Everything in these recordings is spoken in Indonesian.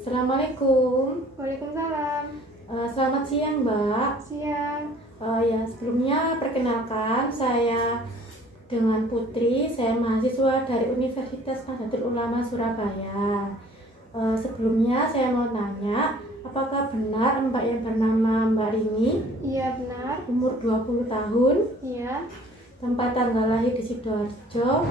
Assalamualaikum. Waalaikumsalam. Selamat siang, Mbak. Siang. Ya, sebelumnya perkenalkan saya dengan Putri. Saya mahasiswa dari Universitas Nahdlatul Ulama Surabaya. Sebelumnya saya mau tanya, apakah benar Mbak yang bernama Mbak Rini? Iya, benar. Umur 20 tahun, Iya. tempat tanggal lahir di Sidoarjo,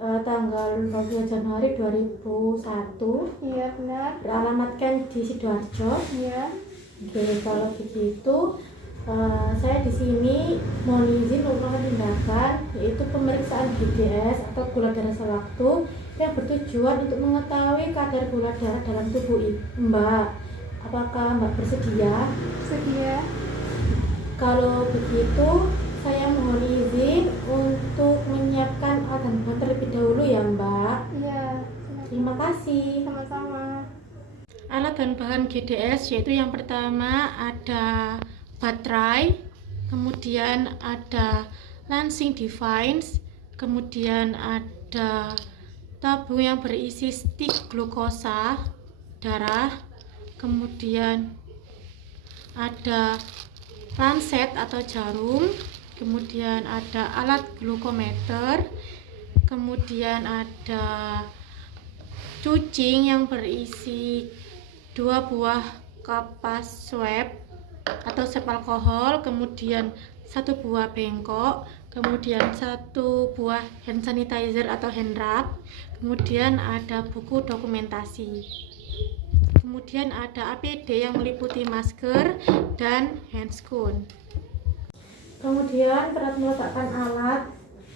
tanggal 22 Januari 2001, Iya, benar. beralamatkan di Sidoarjo. Iya. Oke, kalau begitu saya di sini mohon izin untuk melakukan tindakan, yaitu pemeriksaan GDS atau gula darah sewaktu yang bertujuan untuk mengetahui kadar gula darah dalam tubuh Mbak. Apakah Mbak bersedia? Sedia. Kalau begitu, saya mohon izin untuk menyiapkan alat dan bahan terlebih dahulu ya Mbak. Iya. Terima kasih. Sama-sama. Alat dan bahan GDS yaitu yang pertama ada baterai, kemudian ada lancing device, kemudian ada tabung yang berisi stik glukosa darah, kemudian ada lancet atau jarum, kemudian ada alat glukometer, kemudian ada cucing yang berisi 2 buah kapas swab atau swab alkohol, kemudian 1 buah bengkok, kemudian 1 buah hand sanitizer atau hand rub, kemudian ada buku dokumentasi, kemudian ada APD yang meliputi masker dan handscoon. Kemudian peralatan meletakkan alat,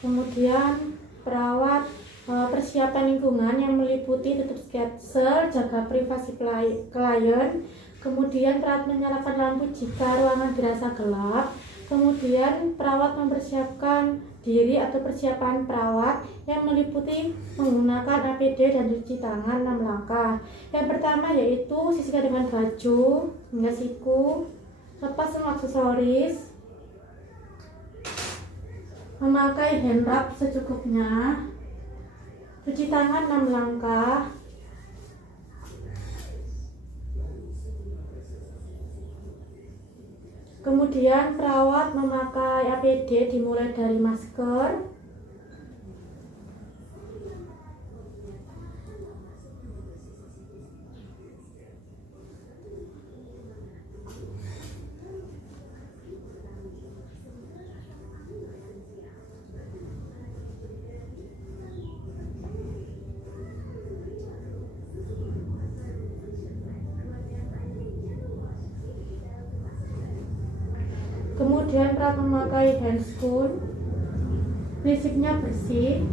kemudian perawat, persiapan lingkungan yang meliputi tutup sketsel, jaga privasi klien, kemudian perawat menyalakan lampu jika ruangan dirasa gelap, kemudian perawat mempersiapkan diri atau persiapan perawat yang meliputi menggunakan APD dan cuci tangan 6 langkah. Yang pertama yaitu sisirkan dengan baju hingga siku, lepas semua aksesoris, memakai hand rub secukupnya, cuci tangan 6 langkah, kemudian perawat memakai APD dimulai dari masker, kemudian perawat memakai handscoon, prinsipnya bersih,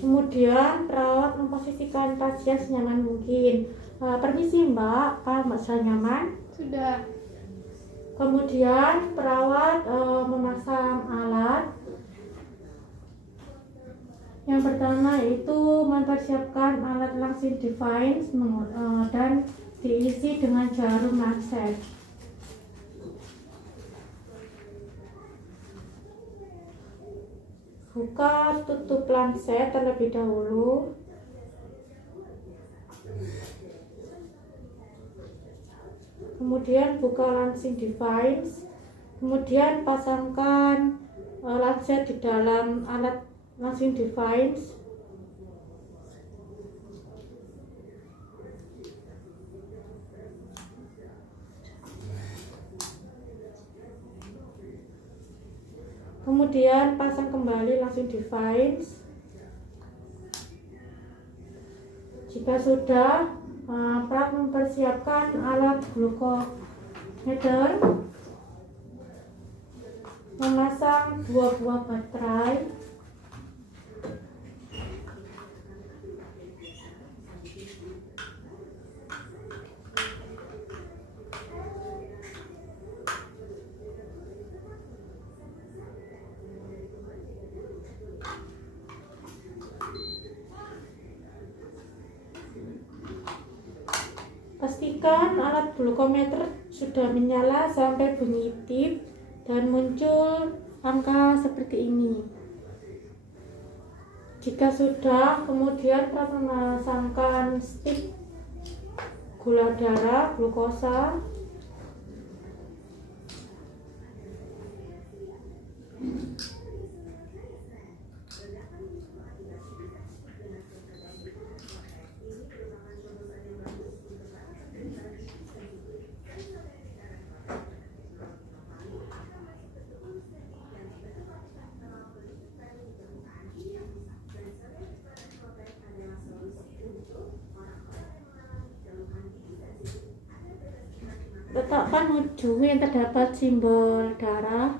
kemudian perawat memposisikan pasien senyaman mungkin. Permisi Mbak, Pak Mbak sudah nyaman? Sudah. Kemudian perawat memasang alat. Yang pertama yaitu mempersiapkan alat lancing device dan diisi dengan jarum lancet. Buka tutup lancet terlebih dahulu. Kemudian buka lancing device. Kemudian pasangkan lancet di dalam alat lancing device. Kemudian pasang kembali lancing device. Jika sudah, perawat mempersiapkan alat glukometer, memasang 2 buah baterai, pastikan alat glukometer sudah menyala sampai bunyi tip dan muncul angka seperti ini. Jika sudah, kemudian memasangkan stik gula darah, glukosa, letakkan ujung yang terdapat simbol darah,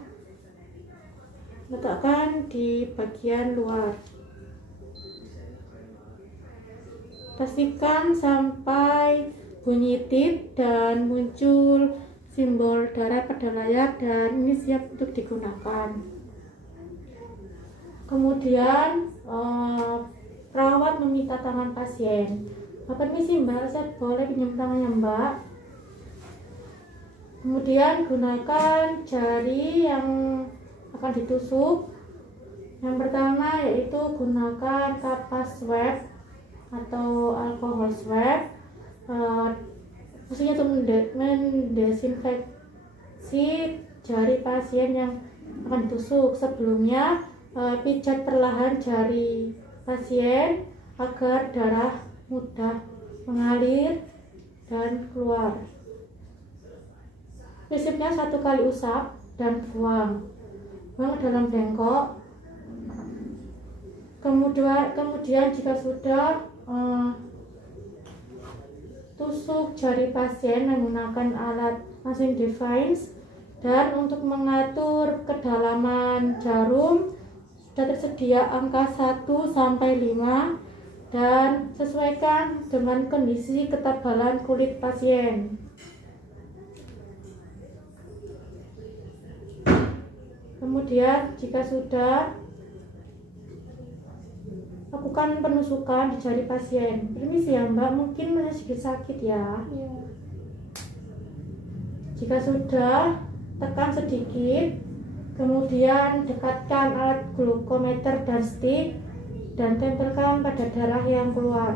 letakkan di bagian luar. Pastikan sampai bunyi tip dan muncul simbol darah pada layar dan ini siap untuk digunakan. Kemudian perawat meminta tangan pasien. Permisi Mbak, saya boleh pinjam tangannya Mbak? Kemudian gunakan jari yang akan ditusuk. Yang pertama yaitu gunakan kapas swab atau alkohol swab, fungsinya untuk mendesinfeksi jari pasien yang akan ditusuk. Sebelumnya pijat perlahan jari pasien agar darah mudah mengalir dan keluar. Prinsipnya 1 kali usap dan buang dalam bengkok. Kemudian jika sudah, tusuk jari pasien menggunakan alat measuring device, dan untuk mengatur kedalaman jarum sudah tersedia angka 1 sampai 5 dan sesuaikan dengan kondisi ketebalan kulit pasien. Kemudian jika sudah, lakukan penusukan di jari pasien. Permisi ya Mbak, mungkin masih sedikit sakit ya. Jika sudah, tekan sedikit, kemudian dekatkan alat glukometer dan stik dan tempelkan pada darah yang keluar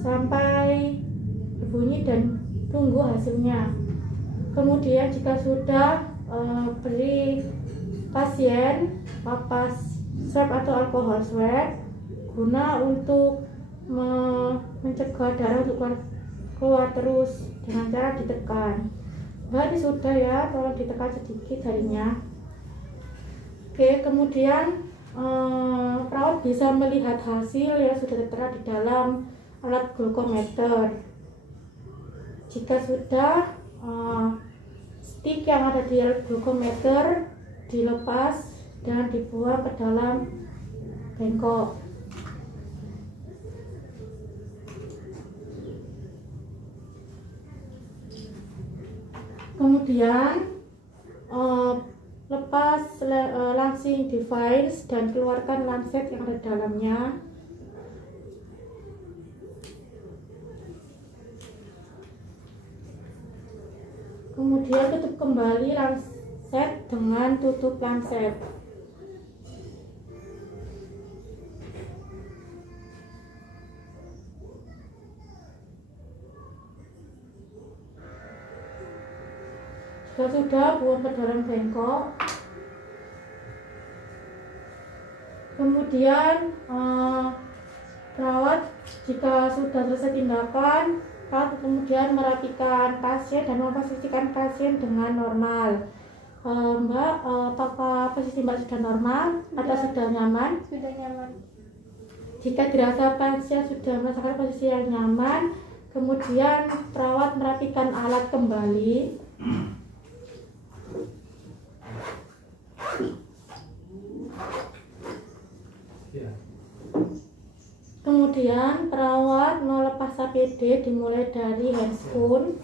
sampai berbunyi dan tunggu hasilnya. Kemudian jika sudah, beri pasien kapas swab atau alkohol swab guna untuk mencegah darah untuk keluar terus dengan cara ditekan. Mbak, ini sudah ya, tolong ditekan sedikit jarinya. Oke, kemudian perawat bisa melihat hasil yang sudah tertera di dalam alat glukometer. Jika sudah, stik yang ada di alat glukometer dilepas dan dibuang ke dalam bengkok. Kemudian lepas lancing device dan keluarkan lancet yang ada di dalamnya. Kemudian tutup kembali lancet dengan tutup lancet. Jika sudah, buang ke dalam bengkok. Kemudian perawat jika sudah selesai tindakan, perawat kemudian merapikan pasien dan memposisikan pasien dengan normal. Mbak, apakah posisi Mbak sudah normal atau sudah nyaman? Sudah nyaman. Jika dirasa pasien sudah merasakan posisi yang nyaman, kemudian perawat merapikan alat kembali. Kemudian perawat melepas APD dimulai dari handscoon,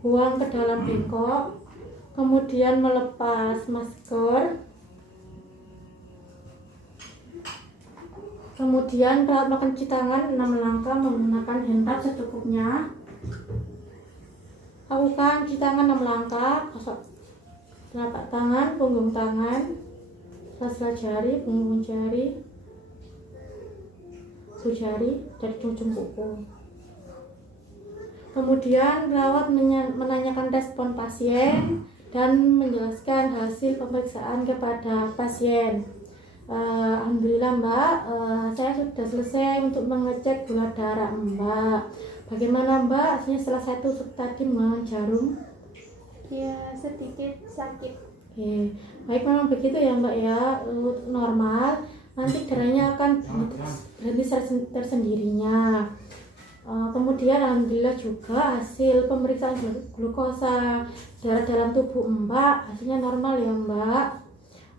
buang ke dalam bengkok, kemudian melepas masker, Kemudian perawat melakukan cuci tangan 6 langkah menggunakan hand towel secukupnya. Lakukan cuci tangan 6 langkah, gosok telapak tangan, punggung tangan, sela-sela jari, punggung jari, ujung jari, dari ujung kuku. Kemudian perawat menanyakan respon pasien dan menjelaskan hasil pemeriksaan kepada pasien. Alhamdulillah Mbak, saya sudah selesai untuk mengecek gula darah Mbak. Bagaimana Mbak hasilnya setelah saya tusuk tadi menggunakan jarum? Ya, sedikit sakit. Oke, baik, memang begitu ya Mbak ya, normal. Nanti darahnya akan berhenti tersendirinya. Kemudian alhamdulillah juga hasil pemeriksaan glukosa darah dalam tubuh Mbak hasilnya normal ya Mbak.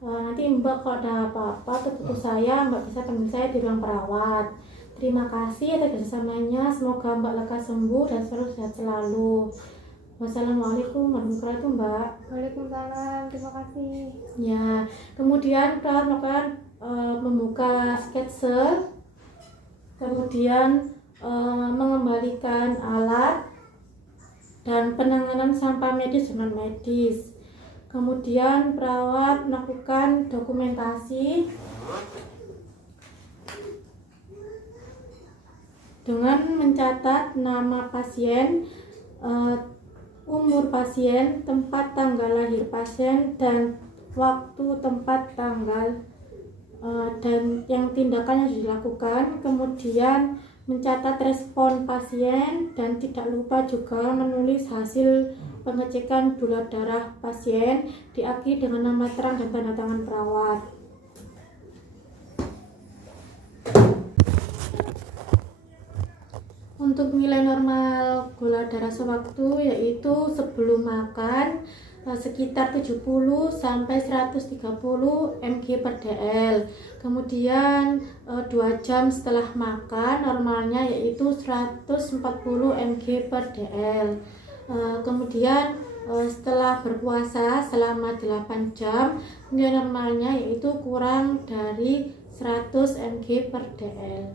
Nanti Mbak kalau ada apa-apa atau butuh saya, Mbak bisa panggil saya di ruang perawat. Terima kasih atas kerjasamanya, semoga Mbak lekas sembuh dan selalu sehat selalu. Wassalamualaikum warahmatullahi wabarakatuh Mbak. Waalaikumsalam, terima kasih. Ya, kemudian perawat melakukan membuka sketser, kemudian mengembalikan alat dan penanganan sampah medis dan non medis. Kemudian perawat melakukan dokumentasi dengan mencatat nama pasien, umur pasien, tempat tanggal lahir pasien, dan waktu, tempat, tanggal, dan yang tindakan yang dilakukan. Kemudian mencatat respon pasien dan tidak lupa juga menulis hasil pengecekan gula darah pasien diakhiri dengan nama terang dan tanda tangan perawat. Untuk nilai normal gula darah sewaktu yaitu sebelum makan sekitar 70 sampai 130 mg per dl. Kemudian 2 jam setelah makan normalnya yaitu 140 mg per dl. Kemudian setelah berpuasa selama 8 jam nilai normalnya yaitu kurang dari 100 mg per dl.